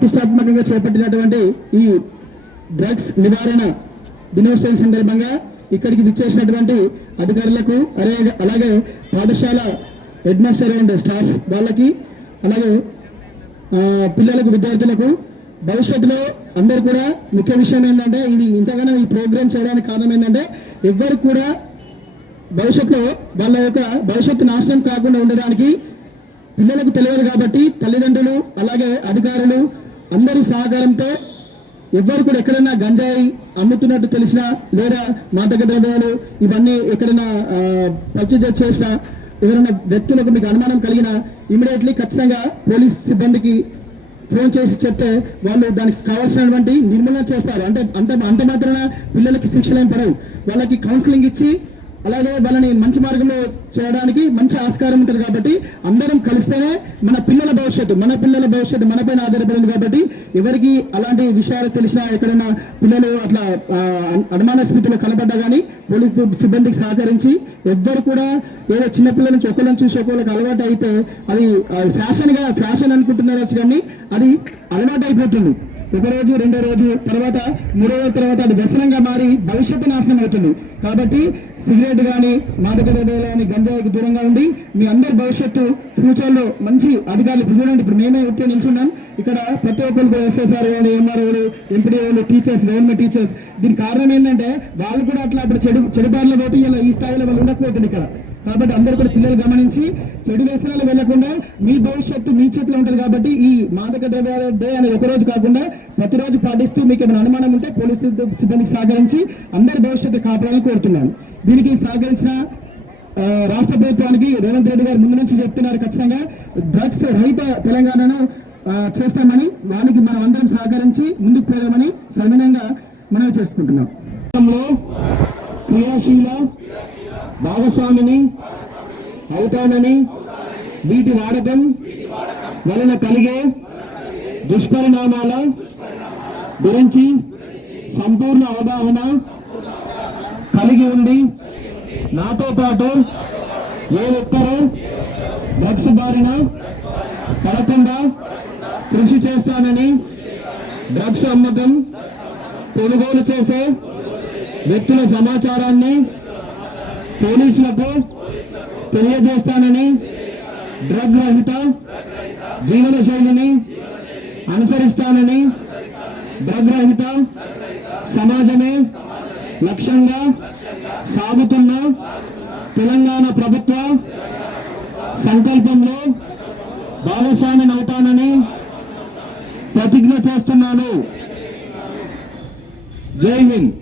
ప్రతిష్టాత్మకంగా చేపట్టినటువంటి ఈ డ్రగ్స్ నివారణ దినోత్సవం సందర్భంగా ఇక్కడికి విచ్చేసినటువంటి అధికారులకు అలాగే పాఠశాల హెడ్ మాస్టర్ అండ్ స్టాఫ్ వాళ్ళకి అలాగే పిల్లలకు విద్యార్థులకు భవిష్యత్తులో అందరూ కూడా ముఖ్య విషయం ఏంటంటే ఇది ఇంతగానో ఈ ప్రోగ్రామ్ చేయడానికి కారణం ఏంటంటే ఎవ్వరు కూడా భవిష్యత్తులో వాళ్ళ యొక్క భవిష్యత్తు నాశనం కాకుండా ఉండడానికి పిల్లలకు తెలియదు కాబట్టి తల్లిదండ్రులు అలాగే అధికారులు అందరి సహకారంతో ఎవ్వరు కూడా ఎక్కడైనా గంజాయి అమ్ముతున్నట్టు తెలిసినా లేదా మాదక ద్రవ్యాలు ఇవన్నీ ఎక్కడైనా పర్చేజ్ చేసినా ఎవరైనా వ్యక్తులకు మీకు అనుమానం కలిగినా ఇమీడియట్లీ ఖచ్చితంగా పోలీస్ సిబ్బందికి ఫోన్ చేసి చెప్తే వాళ్ళు దానికి కావాల్సినటువంటి నిర్మూలన చేస్తారు. అంటే అంత మాత్రాన పిల్లలకి శిక్షలు ఏం పడవు. వాళ్ళకి కౌన్సిలింగ్ ఇచ్చి అలాగే వాళ్ళని మంచి మార్గంలో చేయడానికి మంచి ఆస్కారం ఉంటుంది. కాబట్టి అందరం కలిస్తేనే మన పిల్లల భవిష్యత్తు మనపైన ఆధారపడింది. కాబట్టి ఎవరికి అలాంటి విషయాలు తెలిసినా ఎక్కడైనా పిల్లలు అట్లా అనుమాన స్థితిలో కనబడ్డా కానీ పోలీస్ సిబ్బందికి సహకరించి ఎవ్వరు కూడా ఏదో చిన్నపిల్లల నుంచి ఒకళ్ళని చూసి ఒకళ్ళకి అలవాటు అయితే అది ఫ్యాషన్ అనుకుంటున్నారు కానీ అది అలవాటు అయిపోతుంది. ఒక రోజు రెండో రోజు తర్వాత మూడో రోజు తర్వాత అది వ్యసనంగా మారి భవిష్యత్తు నాశనం అవుతుంది. కాబట్టి సిగరెట్ కానీ మాదక ద్రవ్యాలు కానీ గంజాయికి దూరంగా ఉండి మీ అందరి భవిష్యత్తు ఫ్యూచర్లో మంచి అధికారులు చూడండి. ఇప్పుడు మేమే ఒకే నిల్చున్నాం ఇక్కడ ప్రతి ఒక్కరు ఎస్ఎస్ఆర్ కానీ ఎంఆర్ఓలు ఎంపీడీఓలు టీచర్స్ గవర్నమెంట్ టీచర్స్. దీనికి కారణం ఏంటంటే వాళ్ళు కూడా అట్లా అప్పుడు చెడుబారులో పోతే ఇలా ఈ స్థాయిలో వాళ్ళు ఉండకపోతుంది ఇక్కడ. కాబట్టి అందరూ కూడా పిల్లలు గమనించి చెడు వ్యసనాలు వెళ్లకుండా మీ భవిష్యత్తు మీ చేతిలో ఉంటుంది. కాబట్టి ఈ మాదక ద్రవ్యాల డే అనేది ఒకరోజు కాకుండా ప్రతిరోజు పాటిస్తూ మీకు ఏమైనా అనుమానం ఉంటే పోలీసు సిబ్బందికి సహకరించి అందరి భవిష్యత్తు కాపాడాలని కోరుతున్నాను. దీనికి సహకరించిన రాష్ట్ర ప్రభుత్వానికి రేవంత్ రెడ్డి గారు ముందు నుంచి చెప్తున్నారు ఖచ్చితంగా డ్రగ్స్ రహిత తెలంగాణను చేస్తామని. వాళ్ళకి మనం అందరం సహకరించి ముందుకు పోదామని సవినయంగా మనం చేసుకుంటున్నాం. క్రియాశీల భాగస్వామిని అవుతానని వీటి వాడకం వలన కలిగే దుష్పరిణామాల గురించి సంపూర్ణ అవగాహన కలిగి ఉండి నాతో పాటు ఏ ఒక్కరూ డ్రగ్స్ బారిన పడకుండా కృషి చేస్తానని డ్రగ్స్ అమ్మకం కొనుగోలు చేసే వ్యక్తుల సమాచారాన్ని పోలీసులకు తెలియజేస్తానని డ్రగ్ రహిత జీవన శైలిని అనుసరిస్తానని డ్రగ్ రహిత సమాజమే లక్ష్యంగా సాగుతున్న తెలంగాణ ప్రభుత్వ సంకల్పంలో భాగస్వామిని అవుతానని ప్రతిజ్ఞ చేస్తున్నాను. జై హింద్.